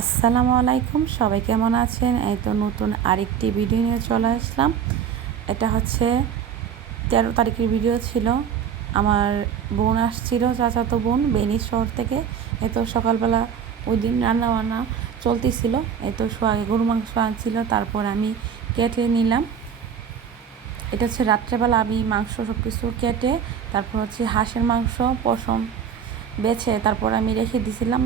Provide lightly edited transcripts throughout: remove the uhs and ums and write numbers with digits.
আসসালামু আলাইকুম, সবাই কেমন আছেন? এই তো নতুন আরেকটি ভিডিও নিয়ে চলে আসলাম। এটা হচ্ছে 13 তারিখের ভিডিও ছিল। আমার বোন আসছিল, চাচাতো বোন বেনিস শহর থেকে। এই তো সকালবেলা ওই দিন রান্নাবান্না চলতেছিল। এই তো সোয়াগে গরু মাংস আনছিল, তারপর আমি কেটে নিলাম। এটা হচ্ছে রাত্রেবেলা আমি মাংস সব কিছু কেটে, তারপর হচ্ছে হাঁসের মাংস পশম বেছে তারপর আমি রেখে দিছিলাম।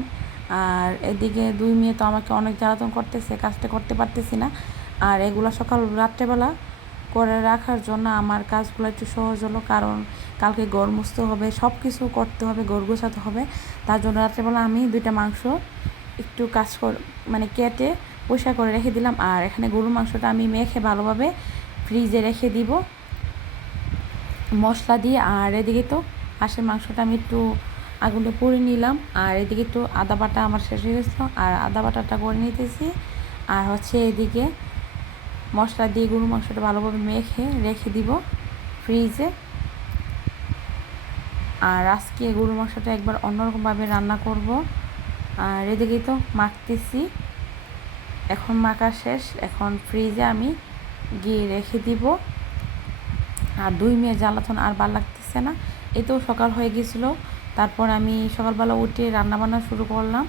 আর এদিকে দুই মেয়ে তো আমাকে অনেক জ্বালাতন করতেছে, কাজটা করতে পারতেছি না। আর এগুলো সকাল রাত্রেবেলা করে রাখার জন্য আমার কাজগুলো একটু সহজ হলো, কারণ কালকে ঘর মুছতে হবে, সব কিছু করতে হবে, ঘর গোছাতে হবে। তার জন্য রাত্রেবেলা আমি দুইটা মাংস একটু মানে কেটে পরিষ্কার করে রেখে দিলাম। আর এখানে গরুর মাংসটা আমি মেখে ভালোভাবে ফ্রিজে রেখে দিব মশলা দিয়ে। আর এদিকে তো হাঁসের মাংসটা আমি একটু আগুনে পুড়ে নিলাম। আর এদিকে একটু আদা বাটা আমার শেষ হয়ে গেছিলো, আর আদা বাটাটা করে নিতেছি। আর হচ্ছে এদিকে মশলা দিয়ে গরু মাংসটা ভালোভাবে মেখে রেখে দিব ফ্রিজে। আর আজকে গরু মাংসটা একবার অন্যরকমভাবে রান্না করব। আর এদিকেই তো মাখতেছি, এখন মাখা শেষ, এখন ফ্রিজে আমি গিয়ে রেখে দিব। আর দুই মেয়ে জ্বালাতন আর ভাল লাগতেছে না। এই তো সকাল হয়ে গেছিলো, তারপর আমি সকালবেলা উঠে রান্নাবান্না শুরু করলাম।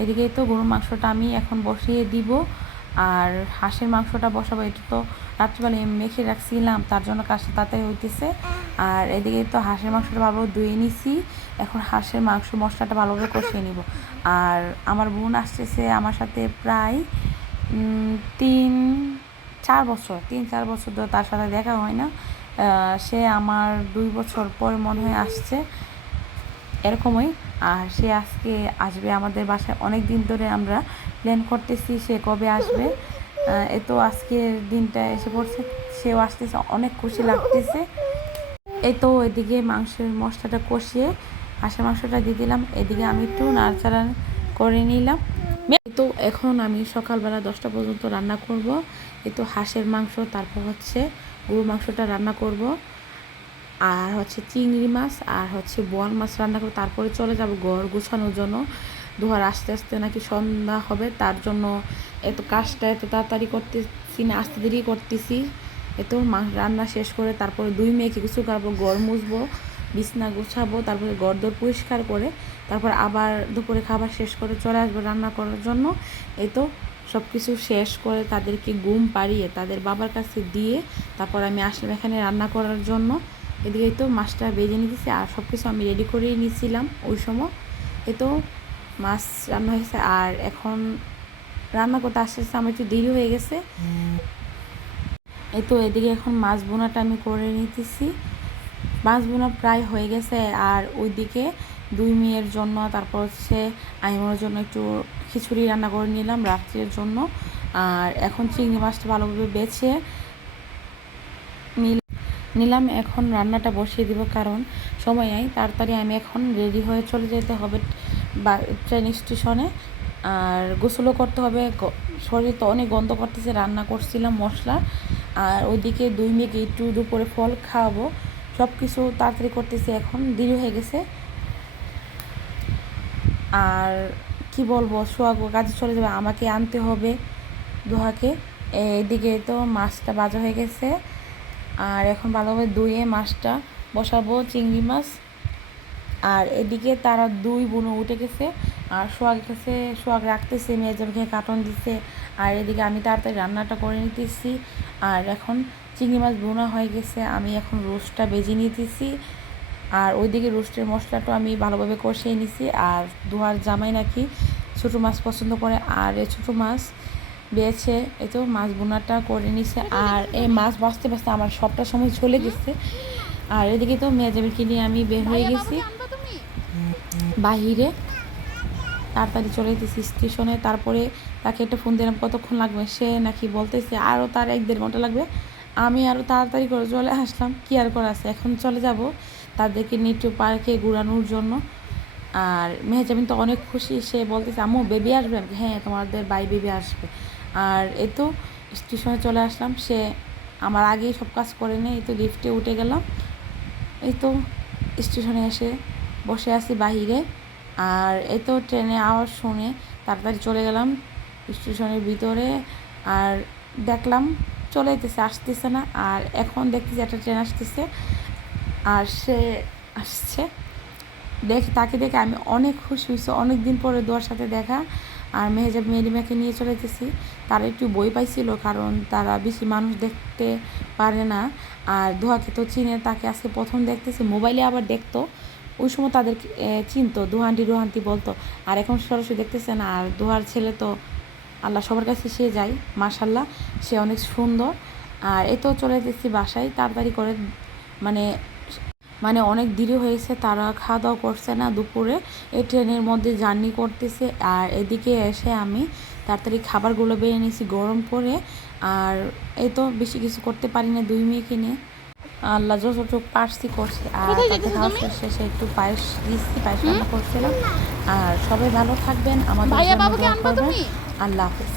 এদিকে তো গরুর মাংসটা আমি এখন বসিয়ে দিব। আর হাঁসের মাংসটা বসাবো, এটা তো রাত্রিবেলা মেখে রাখছিলাম, তার জন্য কাজটা তাড়াতাড়ি হইতেছে। আর এদিকে তো হাঁসের মাংসটা ভালোভাবে ধুয়ে নিছি, এখন হাঁসের মাংস মশলাটা ভালোভাবে কষিয়ে নিব। আর আমার বোন আসতেছে আমার সাথে প্রায় 3-4 বছর ধরে তার সাথে দেখা হয় না। সে আমার 2 বছর পর মনে হয় আসছে, এরকমই। আর সে আজকে আসবে আমাদের বাসায়। অনেক দিন ধরে আমরা প্ল্যান করতেছি সে কবে আসবে। এ তো আজকের দিনটা এসে পড়ছে, সেও আসতেছে, অনেক খুশি লাগতেছে। এই তো এদিকে মাংসের মশলাটা কষিয়ে হাঁসের মাংসটা দিয়ে দিলাম। এদিকে আমি একটু নাড়াচাড়া করে নিলাম। তো এখন আমি সকালবেলা 10টা পর্যন্ত রান্না করব। এই তো হাঁসের মাংস, তারপর হচ্ছে গরুর মাংসটা রান্না করব, আর হচ্ছে চিংড়ি মাছ আর হচ্ছে বোয়াল মাছ রান্না করব। তারপরে চলে যাব ঘর গোছানোর জন্য। দুহার আস্তে আস্তে নাকি সন্ধ্যা হবে, তার জন্য এত কাজটা এত তাড়াতাড়ি করতেছি না, আস্তে দেরি করতেছি। এত রান্না শেষ করে তারপরে দুই মেয়েকে কিছু করবো, ঘর মুছবো, বিছনা গুছাবো, তারপরে ঘর দর পরিষ্কার করে তারপর আবার দুপুরে খাবার শেষ করে চলে আসবো রান্না করার জন্য। এই তো সব কিছু শেষ করে তাদেরকে ঘুম পাড়িয়ে তাদের বাবার কাছে দিয়ে তারপর আমি আসলাম এখানে রান্না করার জন্য। এদিকে তো মাছটা ভেজে নিতেছি, আর সব কিছু আমি রেডি করেই নিয়েছিলাম ওই সময়। এ তো মাছ রান্না হয়েছে, আর এখন রান্না করতে আস্তে আস্তে আমার একটু দেরি হয়ে গেছে। এই তো এদিকে এখন মাছ বোনাটা আমি করে নিতেছি। মাছ বোনা প্রায় হয়ে গেছে। আর ওইদিকে দুই মেয়ের জন্য, তারপর হচ্ছে আইমনের জন্য একটু খিচুড়ি রান্না করে নিলাম রাত্রের জন্য। আর এখন চিংড়ি মাছটা ভালোভাবে বেছে নিলাম, এখন রান্নাটা বসিয়ে দিব, কারণ সময় নাই, তাড়াতাড়ি আমি এখন রেডি হয়ে চলে যেতে হবে বা ট্রেন স্টেশনে। আর গোসলও করতে হবে, শরীর তো অনেক গন্ধ করতেছে, রান্না করছিলাম মশলা। আর ওইদিকে দুই মেয়েকে একটু দুপুরে ফল খাওয়াবো, সব কিছু তাড়াতাড়ি করতেছি, এখন দেরি হয়ে গেছে। আর কি বলবো, সোহাগো কাজে চলে যাবে, আমাকে আনতে হবে দোহাকে। এইদিকে তো মাছটা ভাজা হয়ে গেছে, আর এখন ভালোভাবে ধুয়ে মাছটা বসাবো, চিংড়ি মাছ। আর এদিকে তারা দুই বোনও উঠে গেছে, আর সোহাগের কাছে সোহাগ রাখতেছে, মেয়েজামকে কাটন দিচ্ছে। আর এদিকে আমি তাড়াতাড়ি রান্নাটা করে নিতেছি। আর এখন চিংড়ি মাছ বোনা হয়ে গেছে, আমি এখন রোস্টটা বেজে নিতেছি। আর ওইদিকে রোস্টের মশলাটা আমি ভালোভাবে কষিয়ে নিছি। আর দুহার জামাই নাকি ছোটো মাছ পছন্দ করে, আর এই ছোটো মাছ বেছে এই তো মাছ বোনাটা করে নিছে। আর এই মাছ বাঁচতে বাঁচতে আমার সবটা সময় চলে গেছে। আর এদিকে তো মেয়েজাবিকে নিয়ে আমি বের হয়ে গেছি বাহিরে, তাড়াতাড়ি চলে যেতেছি স্টেশনে। তারপরে তাকে একটা ফোন দিলাম কতক্ষণ লাগবে, সে নাকি বলতেছে আরও তার 1-1.5 ঘন্টা লাগবে। আমি আরও তাড়াতাড়ি করে চলে আসলাম, কি আর করা আছে, এখন চলে যাব তাদেরকে নিটু পার্কে ঘোরানোর জন্য। আর মেহজাবিন তো অনেক খুশি, সে বলতেছে আম্মু বেবি আসবে, হ্যাঁ তোমাদের বাই বেবি আসবে। আর এই তো স্টেশনে চলে আসলাম, সে আমার আগেই সব কাজ করে নেই। এই তো লিফটে উঠে গেলাম, এই তো স্টেশনে এসে বসে আছি বাহিরে। আর এই তো ট্রেনে আওয়াজ শুনে তাড়াতাড়ি চলে গেলাম স্টেশনের ভিতরে। আর দেখলাম চলে যেতেছে, আসতেছে না। আর এখন দেখতেছি একটা ট্রেন আসতেছে, আর সে আসছে। তাকে দেখে আমি অনেক খুশি হয়েছি, অনেক দিন পরে দোয়ার সাথে দেখা। আর মেহেজাব মেরিমাকে নিয়ে চলে যেতেছি। তারা একটু বই পাইছিল, কারণ তারা বেশি মানুষ দেখতে পারে না। আর দোহাকে তো চিনে, তাকে আজকে প্রথম দেখতেছি। মোবাইলে আবার দেখতো, ওই সময় তাদের চিনতো, দোহান্টি রোহান্টি বলতো। আর এখন সরাসরি দেখতেছে না। আর দোহার ছেলে তো আল্লাহ সবার কাছে সে যায়, মাশাল্লাহ, সে অনেক সুন্দর। আর এই তো চলে যেতেছি বাসায় তাড়াতাড়ি করে। মানে মানে অনেক দেরি হয়েছে, তারা খাওয়া দাওয়া করছে না দুপুরে, এই ট্রেনের মধ্যে জার্নি করতেছে। আর এদিকে এসে আমি তাড়াতাড়ি খাবারগুলো বেড়ে নিয়েছি গরম করে। আর এই তো বেশি কিছু করতে পারি না, 2 মেয়েকে নিয়ে আল্লাহ যতটুকু পারছি করছি। আর তাতে খাওয়া শেষে একটু পায়েস দিচ্ছি, পায়েস রান্না করছিলাম। আর সবাই ভালো থাকবেন, আমাদের জন্য দোয়া করবেন। আল্লাহ হাফেজ।